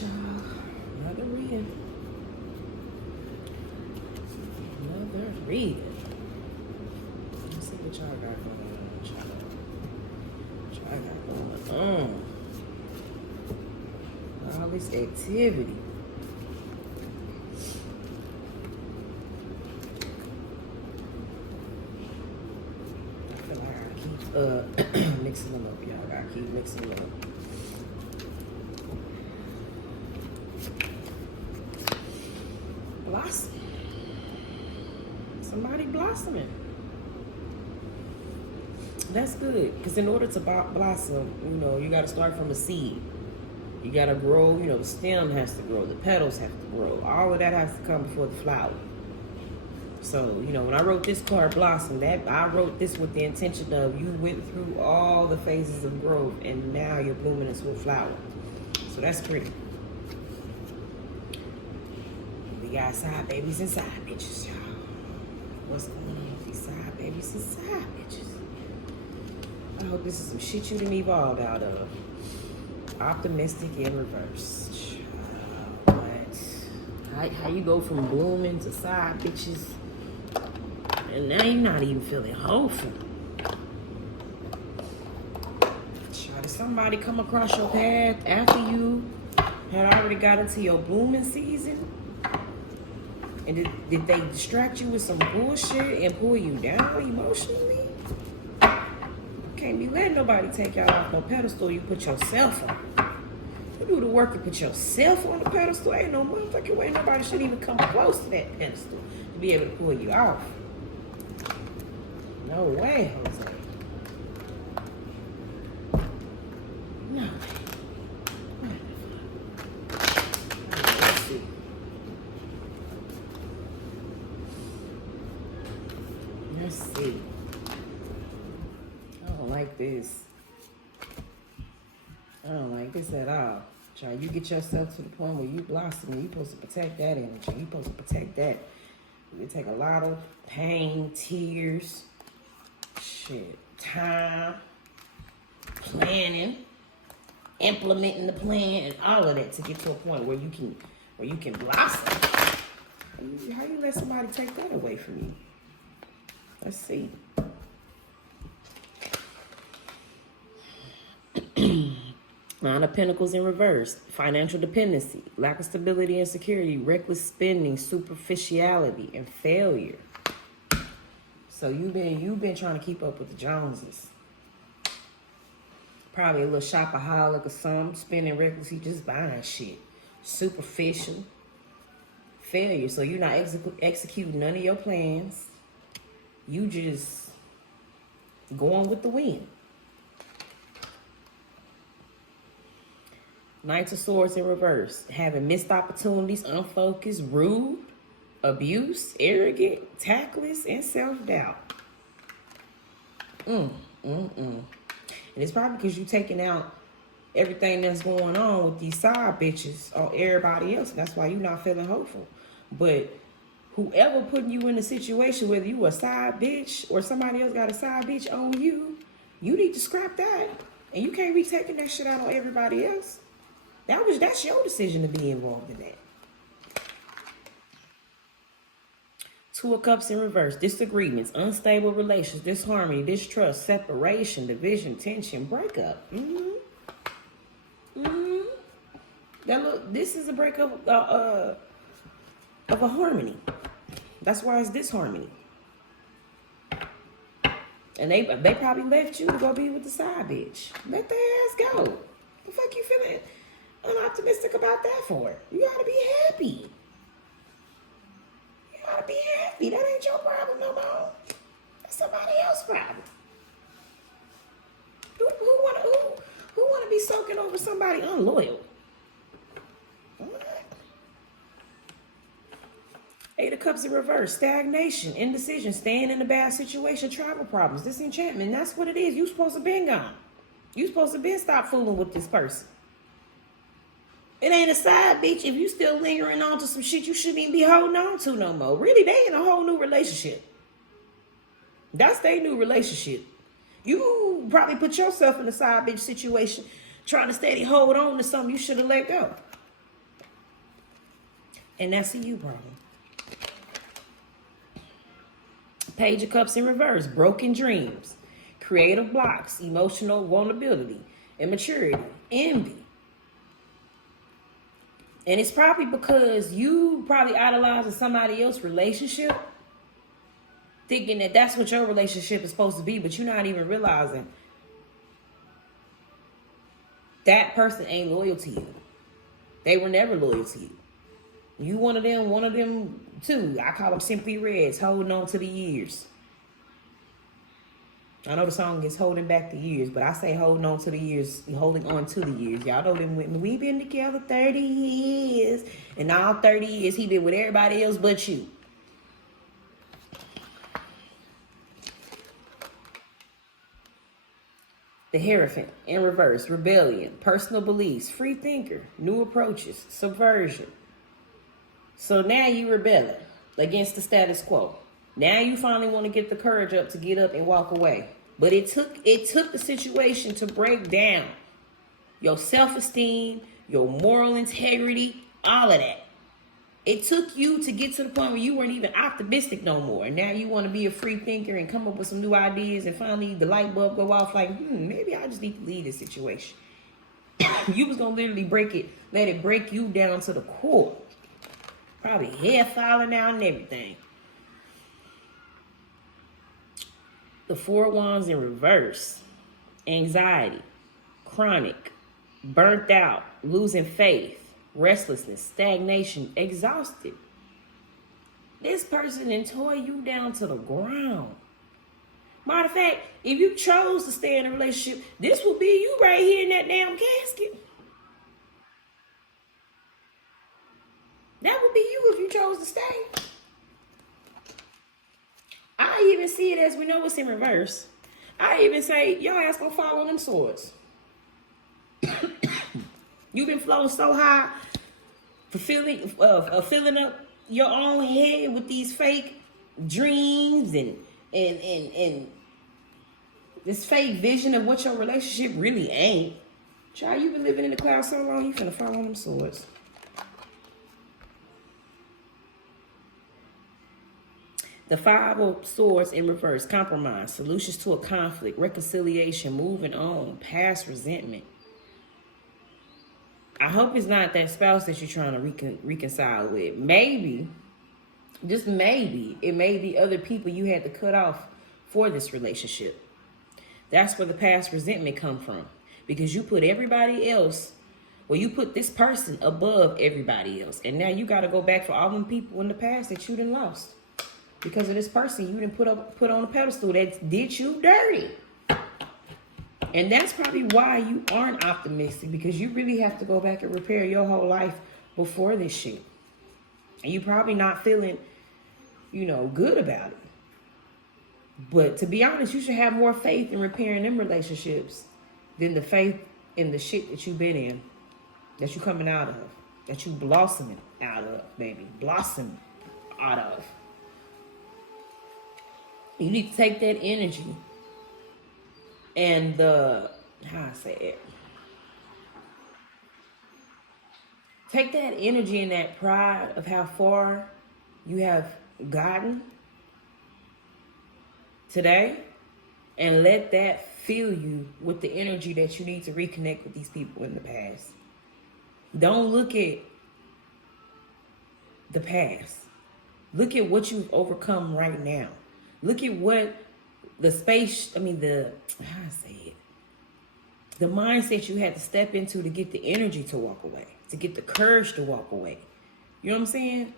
y'all. Another reading. Another reading. Let's see what y'all got going on. What y'all got going on. All this activity. I feel like I keep mixing them up, y'all. I keep mixing them up. Blossom. Somebody blossoming. That's good, because in order to blossom, you got to start from a seed. You got to grow, the stem has to grow, the petals have to grow. All of that has to come before the flower. So, when I wrote this card, Blossom, I wrote this with the intention of you went through all the phases of growth and now you're blooming into a flower. So that's pretty. We got side babies and side bitches, y'all. What's going on with these side babies and side bitches? I hope this is some shit you done evolved out of. Optimistic in reverse. What? How you go from blooming to side bitches, and now you're not even feeling hopeful. Did somebody come across your path after you had already got into your blooming season? And did they distract you with some bullshit and pull you down emotionally? Can't be letting nobody take y'all off no pedestal you put yourself on. You do the work and put yourself on the pedestal. Ain't no motherfucking way nobody should even come close to that pedestal to be able to pull you off. No way, Jose. No way. Let's see. Let's see. I don't like this. I don't like this at all. Try you get yourself to the point where you blossom, you're supposed to protect that energy. You're supposed to protect that. You take a lot of pain, tears, time, planning, implementing the plan, and all of that to get to a point where you can blossom. How you let somebody take that away from you? Let's see. Nine of Pentacles in reverse. Financial dependency, lack of stability and security, reckless spending, superficiality, and failure. So you've been trying to keep up with the Joneses. Probably a little shopaholic or something, spending recklessly, just buying shit. Superficial. Failure. So you're not executing none of your plans. You just going with the wind. Knight of Swords in reverse. Having missed opportunities, unfocused, rude, abuse, arrogant, tactless, and self-doubt. And it's probably because you're taking out everything that's going on with these side bitches on everybody else. That's why you're not feeling hopeful. But whoever putting you in a situation, whether you a side bitch or somebody else got a side bitch on you, you need to scrap that. And you can't be taking that shit out on everybody else. That's your decision to be involved in that. Two of Cups in reverse. Disagreements, unstable relations, disharmony, distrust, separation, division, tension, breakup. This is a breakup of a harmony. That's why it's disharmony. And they probably left you to go be with the side bitch. Let their ass go. The fuck you feeling unoptimistic about that for? You ought to be happy. You ought to be happy. That ain't your problem no more. That's somebody else's problem. Who wanna be soaking over somebody unloyal? What? Eight of Cups in reverse. Stagnation, indecision, staying in a bad situation, travel problems, disenchantment. That's what it is. You supposed to been gone. You supposed to been stop fooling with this person. It ain't a side bitch if you still lingering on to some shit you shouldn't even be holding on to no more. Really, they in a whole new relationship. That's their new relationship. You probably put yourself in a side bitch situation trying to steady hold on to something you should have let go. And that's a you problem. Page of Cups in reverse. Broken dreams. Creative blocks. Emotional vulnerability. Immaturity. Envy. And it's probably because you probably idolizing somebody else's relationship, thinking that that's what your relationship is supposed to be, but you're not even realizing that person ain't loyal to you. They were never loyal to you. You one of them too. I call them Simply Reds, holding on to the years. I know the song is holding back the years, but I say holding on to the years, holding on to the years. Y'all know them when we've been together 30 years, and all 30 years he been with everybody else but you. The Hierophant in reverse. Rebellion, personal beliefs, free thinker, new approaches, subversion. So now you rebelling against the status quo. Now you finally want to get the courage up to get up and walk away. But it took the situation to break down your self-esteem, your moral integrity, all of that. It took you to get to the point where you weren't even optimistic no more. And now you want to be a free thinker and come up with some new ideas, and finally the light bulb go off like, maybe I just need to leave this situation. You was going to literally let it break you down to the core. Probably hair falling out and everything. The Four Wands in reverse. Anxiety, chronic, burnt out, losing faith, restlessness, stagnation, exhausted. This person then tore you down to the ground. Matter of fact, if you chose to stay in a relationship, this will be you right here in that damn casket. That would be you if you chose to stay. I even see it as, we know it's in reverse. I even say, your ass gonna fall on them swords. You've been floating so high, filling up your own head with these fake dreams and this fake vision of what your relationship really ain't. Child, you've been living in the clouds so long, you finna fall on them swords. The Five of Swords in reverse. Compromise, solutions to a conflict, reconciliation, moving on, past resentment. I hope it's not that spouse that you're trying to reconcile with. Maybe, just maybe, it may be other people you had to cut off for this relationship. That's where the past resentment come from. Because you put everybody else, well, you put this person above everybody else. And now you got to go back for all them people in the past that you done lost. Because of this person you didn't put on a pedestal that did you dirty. And that's probably why you aren't optimistic, because you really have to go back and repair your whole life before this shit. And you're probably not feeling, good about it. But to be honest, you should have more faith in repairing them relationships than the faith in the shit that you've been in, that you're coming out of, that you blossoming out of, baby. Blossom out of. You need to take that energy and take that energy and that pride of how far you have gotten today, and let that fill you with the energy that you need to reconnect with these people in the past. Don't look at the past. Look at what you've overcome right now. Look at what the mindset you had to step into to get the energy to walk away, to get the courage to walk away. You know what I'm saying?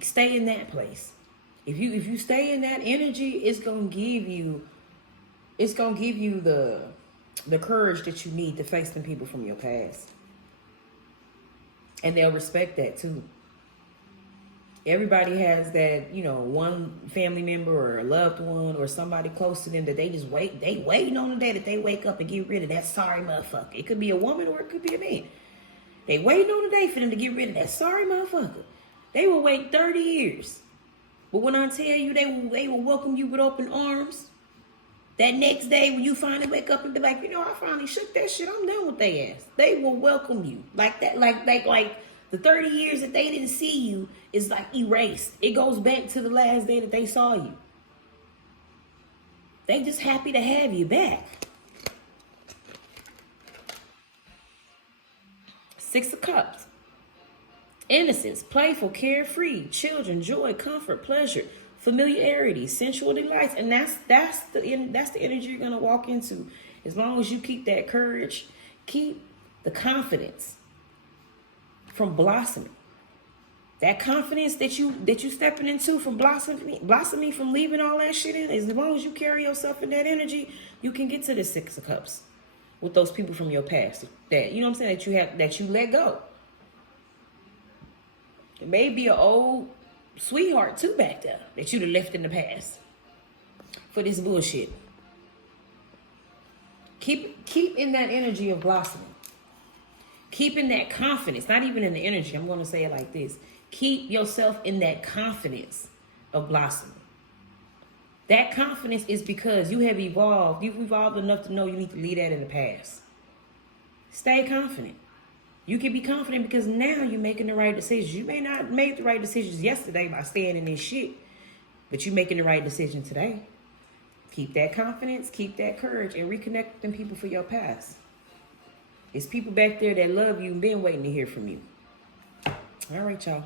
Stay in that place. If you stay in that energy, it's gonna give you the courage that you need to face them people from your past. And they'll respect that too. Everybody has that, one family member or a loved one or somebody close to them that they waiting on the day that they wake up and get rid of that sorry motherfucker. It could be a woman or it could be a man. They waiting on the day for them to get rid of that sorry motherfucker. They will wait 30 years. But when I tell you they will welcome you with open arms, that next day when you finally wake up and be like, I finally shook that shit, I'm done with their ass. They will welcome you like that, like The 30 years that they didn't see you is like erased. It goes back to the last day that they saw you. They just happy to have you back. Six of Cups. Innocence, playful, carefree, children, joy, comfort, pleasure, familiarity, sensual delights. And that's the energy you're going to walk into. As long as you keep that courage, keep the confidence from blossoming. That confidence that you stepping into from blossoming from leaving all that shit in, as long as you carry yourself in that energy, you can get to the Six of Cups with those people from your past that, you know what I'm saying, that you let go. It may be an old sweetheart too back there that you'd have left in the past for this bullshit. Keep in that energy of blossoming. Keep in that confidence, not even in the energy. I'm going to say it like this. Keep yourself in that confidence of blossoming. That confidence is because you have evolved. You've evolved enough to know you need to leave that in the past. Stay confident. You can be confident because now you're making the right decisions. You may not have made the right decisions yesterday by staying in this shit, but you're making the right decision today. Keep that confidence, keep that courage, and reconnect with them people for your past. It's people back there that love you and been waiting to hear from you. All right, y'all.